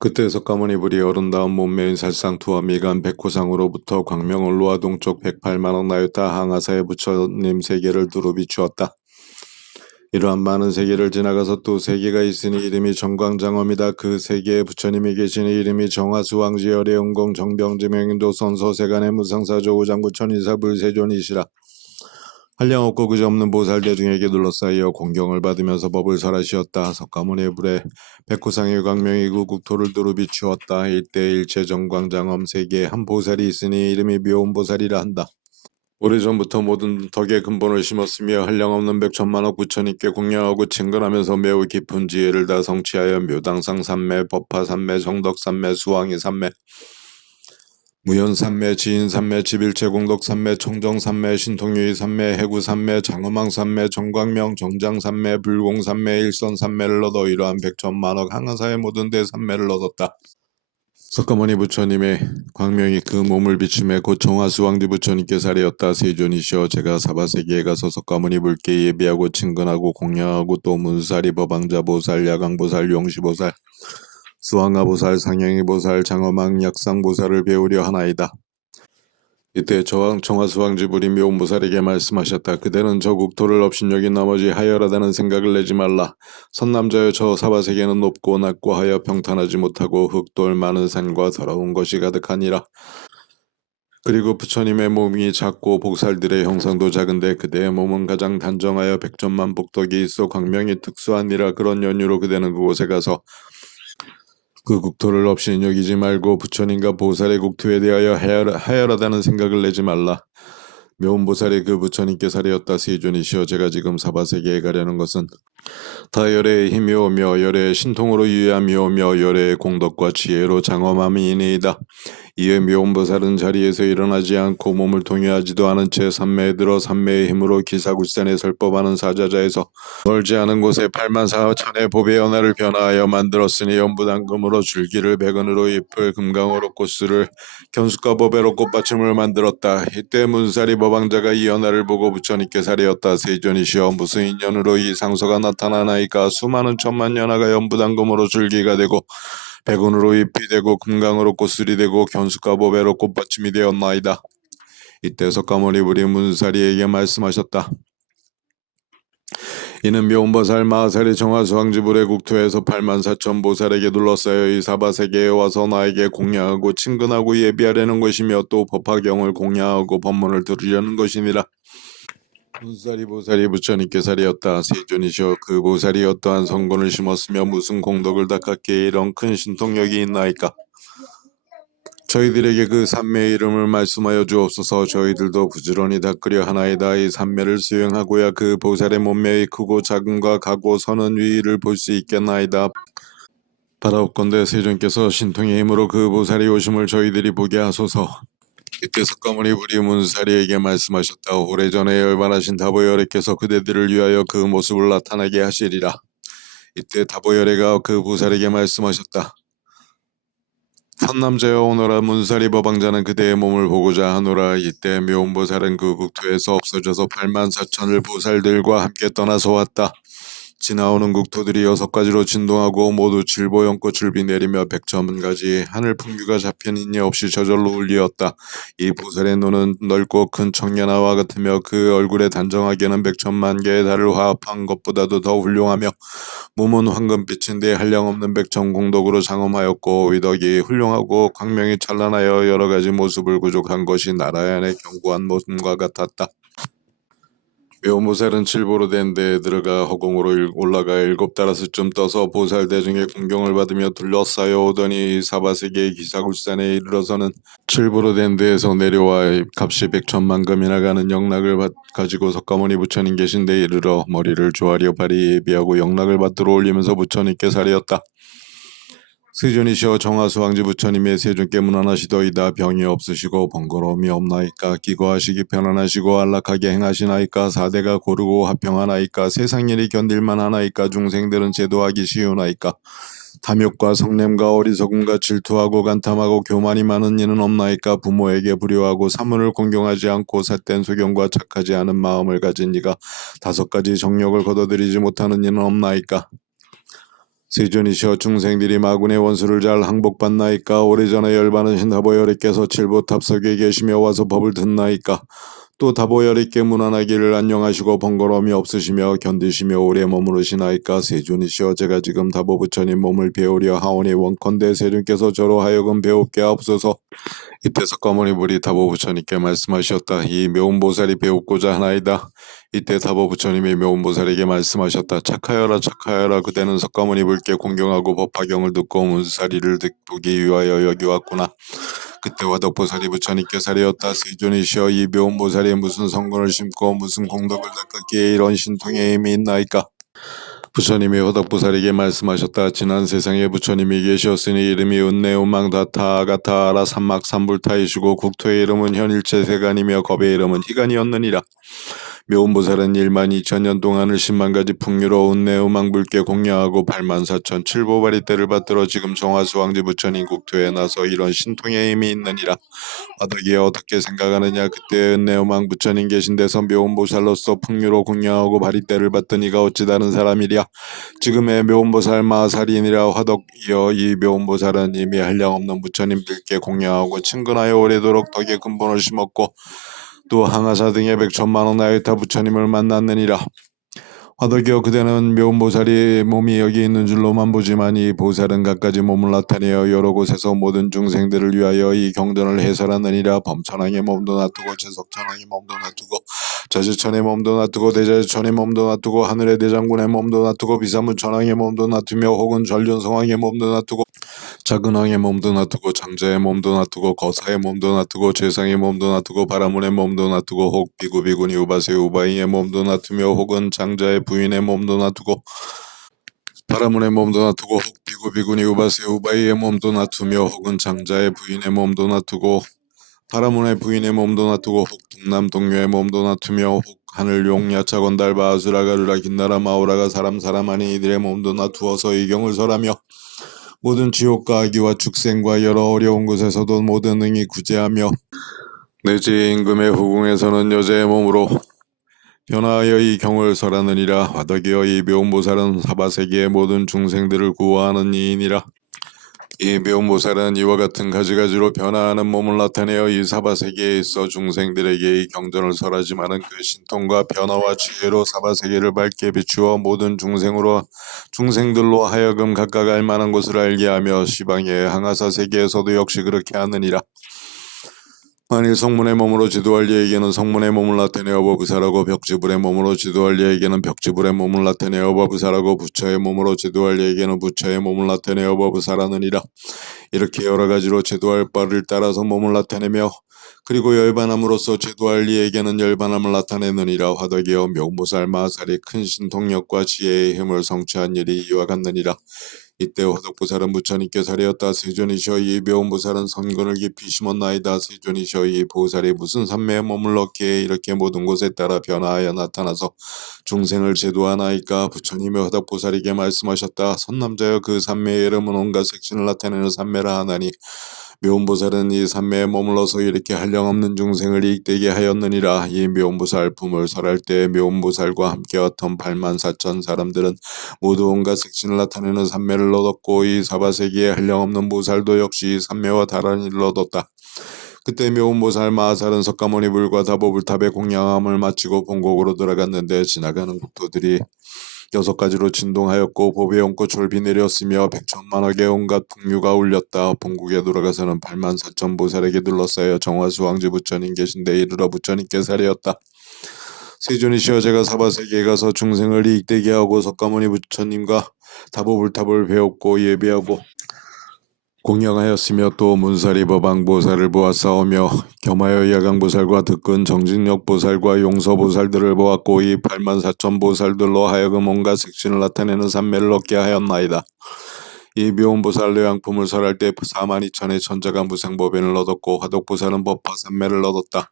그때 석가모니 불이 어른다운 몸매인 살상투와 미간 백호상으로부터 광명을로와 동쪽 108만억 나유타 항아사의 부처님 세계를 두루 비추었다. 이러한 많은 세계를 지나가서 또 세계가 있으니 이름이 정광장엄이다. 그 세계에 부처님이 계시니 이름이 정화수왕지 열애용공 정병지명인도 선서세간의 무상사조 우장부천인사불세존이시라. 한량없고 그저없는 보살대중에게 둘러싸여 공경을 받으면서 법을 설하시었다. 석가모니의 불에 백호상의 광명이 그 국토를 두루 비추었다. 일대 일체 정광장엄 세계에 한 보살이 있으니 이름이 묘음보살이라 한다. 오래전부터 모든 덕의 근본을 심었으며 한량없는 백천만억 부처님께 공양하고 친근하면서 매우 깊은 지혜를 다 성취하여 묘당상 삼매, 법화삼매, 정덕삼매, 수왕이 삼매, 무연삼매, 지인삼매, 집일체 공덕삼매, 청정삼매, 신통유의삼매, 해구삼매, 장엄왕삼매, 정광명, 정장삼매, 불공삼매, 일선삼매를 얻어 이러한 백천만억 항아사의 모든 대삼매를 얻었다. 석가모니 부처님의 광명이 그 몸을 비춤해 곧 정화수왕지 부처님께 살이었다. 세존이시여 제가 사바세계에 가서 석가모니 불께 예비하고 친근하고 공양하고 또 문사리 법왕자 보살, 야광보살, 용시보살, 수왕아보살, 상영이보살, 장엄왕, 약상보살을 배우려 하나이다. 이때 정화수왕지불이 묘음보살에게 말씀하셨다. 그대는 저 국토를 업신여긴 나머지 하열하다는 생각을 내지 말라. 선남자여 저 사바세계는 높고 낮고 하여 평탄하지 못하고 흙돌 많은 산과 더러운 것이 가득하니라. 그리고 부처님의 몸이 작고 복살들의 형상도 작은데 그대의 몸은 가장 단정하여 백전만 복덕이 있어 광명이 특수하니라. 그런 연유로 그대는 그곳에 가서 그 국토를 없이 여기지 말고 부처님과 보살의 국토에 대하여 하열하다는 생각을 내지 말라. 묘음보살이 그 부처님께 살이었다. 세존이시여 제가 지금 사바세계에 가려는 것은 다 열애의 힘이 오며 열애의 신통으로 유의함이 오며 열애의 공덕과 지혜로 장엄함이니이다. 이에 묘음보살은 자리에서 일어나지 않고 몸을 동요하지도 않은 채 산매에 들어 산매의 힘으로 기사굴산에 설법하는 사자자에서 멀지 않은 곳에 84,000의 법의 연화를 변화하여 만들었으니 연부당금으로 줄기를 백은으로 잎을 금강으로 꽃술을 견숫과 법애로 꽃받침을 만들었다. 이때 문사리 법왕자가 이 연화를 보고 부처님께 살이었다. 세존이시여 무슨 인연으로 이 상소가 나타나나이까. 수많은 천만 연화가 연부당금으로 줄기가 되고 백운으로 잎이 되고 금강으로 꽃술이 되고 견숫과 법애로 꽃받침이 되었나이다. 이때 석가모니 불이 문사리에게 말씀하셨다. 이는 묘음보살 마하살이 정화수왕지불의 국토에서 84,000보살에게 둘러싸여 이 사바세계에 와서 나에게 공양하고 친근하고 예비하려는 것이며 또 법화경을 공양하고 법문을 들으려는 것이니라. 문사리 보살이 부처님께 살이었다. 세존이시여 그 보살이 어떠한 성건을 심었으며 무슨 공덕을 닦았기에 이런 큰 신통력이 있나이까. 저희들에게 그 삼매의 이름을 말씀하여 주옵소서. 저희들도 부지런히 닦으려 하나이다. 이 삼매를 수행하고야 그 보살의 몸매의 크고 작음과 가고 서는 위의를 볼 수 있겠나이다. 바라옵건대 세존께서 신통의 힘으로 그 보살이 오심을 저희들이 보게 하소서. 이때 석가모니 불이 문사리에게 말씀하셨다. 오래전에 열반하신 다보열애께서 그대들을 위하여 그 모습을 나타나게 하시리라. 이때 다보열애가 그 보살에게 말씀하셨다. 선남자여 오너라. 문사리 법왕자는 그대의 몸을 보고자 하노라. 이때 묘음보살은 그 국토에서 없어져서 84,000을 보살들과 함께 떠나서 왔다. 지나오는 국토들이 6가지로 진동하고 모두 질보 연꽃을 비 내리며 100,000가지 하늘 풍규가 잡힌 인이 없이 저절로 울리었다. 이 보살의 눈은 넓고 큰 청년아와 같으며 그 얼굴에 단정하게는 100,000만 개의 달을 화합한 것보다도 더 훌륭하며 몸은 황금빛인데 한량없는 백천공덕으로 장엄하였고 위덕이 훌륭하고 광명이 찬란하여 여러가지 모습을 구족한 것이 나라의 안에 견고한 모습과 같았다. 묘음보살은 칠보로 된 데에 들어가 허공으로 올라가 7다라스쯤 떠서 보살 대중의 궁경을 받으며 둘러싸여 오더니 사바세계의 기사굴산에 이르러서는 칠보로 된 데에서 내려와 값이 100,000만금이나 가는 영락을 가지고 석가모니 부처님 계신 데 이르러 머리를 조아려 발이 예비하고 영락을 받들어 올리면서 부처님께 살이었다. 세존이시여 정화수왕지 부처님의 세존께 문안하시더이다. 병이 없으시고 번거로움이 없나이까. 기거하시기 편안하시고 안락하게 행하시나이까. 사대가 고르고 화평하나이까. 세상일이 견딜만 하나이까. 중생들은 제도하기 쉬우나이까. 탐욕과 성냄과 어리석음과 질투하고 간탐하고 교만이 많은 이는 없나이까. 부모에게 불효하고 사문을 공경하지 않고 삿된 소경과 착하지 않은 마음을 가진 이가 5가지 정력을 거둬들이지 못하는 이는 없나이까. 세존이시여 중생들이 마군의 원수를 잘 항복받나이까. 오래전에 열반하신 다보열애께서 칠보탑석에 계시며 와서 법을 듣나이까. 또 다보열애께 무난하기를 안녕하시고 번거로움이 없으시며 견디시며 오래 머무르시나이까. 세존이시여 제가 지금 다보부처님 몸을 배우려 하오니 원컨대 세존께서 저로 하여금 배웁게 하옵소서. 이때 석가모니 불이 다보부처님께 말씀하셨다. 이 묘운보살이 배우고자 하나이다. 이때 다보부처님이 묘운보살에게 말씀하셨다. 착하여라 착하여라. 그대는 석가모니 불께 공경하고 법화경을 듣고 문사리를 듣기 위하여 여기 왔구나. 그때 화덕보살이 부처님께 사리었다. 세존이시여 이 묘운보살이 무슨 성근을 심고 무슨 공덕을 닦았기에 이런 신통의 힘이 있나이까. 부처님이 화덕보살에게 말씀하셨다. 지난 세상에 부처님이 계셨으니 이름이 은내우망다타 아가타아라 삼막삼불타이시고 국토의 이름은 현일체세간이며 겁의 이름은 희간이었느니라. 묘운보살은 12,000년 동안을 10만 가지 풍류로 은내우망불께 공양하고 84,000 칠보바리 때를 받들어 지금 정화수왕지 부처님 국토에 나서 이런 신통의 힘이 있느니라. 화덕이 어떻게 생각하느냐. 그때 은내우망 부처님 계신 데서 묘운보살로서 풍류로 공양하고 바리때를 받던 이가 어찌 다른 사람이랴. 지금의 묘운보살 마살이니라. 화덕이여 이 묘운보살은 이미 한량없는 부처님들께 공양하고 친근하여 오래도록 덕의 근본을 심었고 또 항아사 등의 백천만원 나이타 부처님을 만났느니라. 화덕이여 그대는 묘운보살이 몸이 여기 있는 줄로만 보지만 이 보살은 갖가지 몸을 나타내어 여러 곳에서 모든 중생들을 위하여 이 경전을 해설하느니라. 범천왕의 몸도 놔두고 제석천왕의 몸도 놔두고 자주천의 몸도 놔두고 대자주천의 몸도 놔두고 하늘의 대장군의 몸도 놔두고 비사무천왕의 몸도 놔두며 혹은 절전성왕의 몸도 놔두고 작은왕의 몸도 놔두고 장자의 몸도 놔두고 거사의 몸도 놔두고 재상의 몸도 놔두고 바라문의 몸도 놔두고 혹 비구비구니 우바세 우바이의 몸도 놔두며 혹은 장자의 부인의 몸도 놔두고 바라문의 몸도 놔두고 혹 비구비구니 우바세 우바이의 몸도 놔두며 혹은 장자의 부인의 몸도 놔두고 바라문의 부인의 몸도 놔두고 혹 동남 동녀의 몸도 놔두며 혹 하늘 용 야차건 달바 아수라 가루라 긴나라 마오라가 사람 아니 이들의 몸도 놔두어서 이 경을 설하며 모든 지옥과 악의와 축생과 여러 어려운 곳에서도 모든 응이 구제하며 내지 임금의 후궁에서는 여자의 몸으로 변화하여 이 경을 설하느니라. 화덕이여 이 묘운보살은 사바세계의 모든 중생들을 구호하는 이이니라. 이 묘운보살은 이와 같은 가지가지로 변화하는 몸을 나타내어 이 사바세계에 있어 중생들에게 이 경전을 설하지만은 그 신통과 변화와 지혜로 사바세계를 밝게 비추어 모든 중생들로 하여금 각각 알만한 것을 알게 하며 시방의 항아사 세계에서도 역시 그렇게 하느니라. 만일 성문의 몸으로 지도할 이에게는 성문의 몸을 나타내어 버부사라고 벽지불의 몸으로 지도할 이에게는 벽지불의 몸을 나타내어 버부사라고 부처의 몸으로 지도할 이에게는 부처의 몸을 나타내어 버부사라느니라. 이렇게 여러 가지로 제도할 바를 따라서 몸을 나타내며 그리고 열반함으로써 제도할 이에게는 열반함을 나타내느니라. 화덕이여 묘운보살 마살이 큰 신통력과 지혜의 힘을 성취한 일이 이와 같느니라. 이때 화덕보살은 부처님께 사리었다. 세존이시여 이 묘운보살은 선근을 깊이 심었나이다. 세존이시여 이 보살이 무슨 산매에 머물렀기에 이렇게 모든 곳에 따라 변화하여 나타나서 중생을 제도하나이까. 부처님이 화덕보살에게 말씀하셨다. 선남자여 그 산매의 이름은 온갖 색신을 나타내는 산매라 하나니 묘운보살은 이 산매에 머물러서 이렇게 한량없는 중생을 이익되게 하였느니라. 이 묘운보살 품을 설할 때 묘운보살과 함께 왔던 84,000 사람들은 모두 온갖 색신을 나타내는 산매를 얻었고 이 사바세계의 한량없는 보살도 역시 이 산매와 다른 일을 얻었다. 그때 묘운보살 마살은 석가모니 불과 다보불탑의 공양함을 마치고 본국으로 들어갔는데 지나가는 국토들이 6가지로 진동하였고 법의 연꽃을 비 내렸으며 백천만억의 온갖 풍류가 울렸다. 본국에 돌아가서는 84,000 보살에게 둘러싸여 정화수왕지 부처님 계신데 이르러 부처님께 사리었다. 세존이시여 제가 사바세계에 가서 중생을 이익되게 하고 석가모니 부처님과 다보불탑을 배웠고 예배하고 공양하였으며 또 문사리 법왕보살을 보았사오며 겸하여 야강보살과 득근 정진력보살과 용서보살들을 보았고 이 84,000 보살들로 하여금 온갖 색신을 나타내는 산매를 얻게 하였나이다. 이 묘운보살 뇌양품을 설할 때 42,000의 천자가 무생법인을 얻었고 화덕보살은 법화 산매를 얻었다.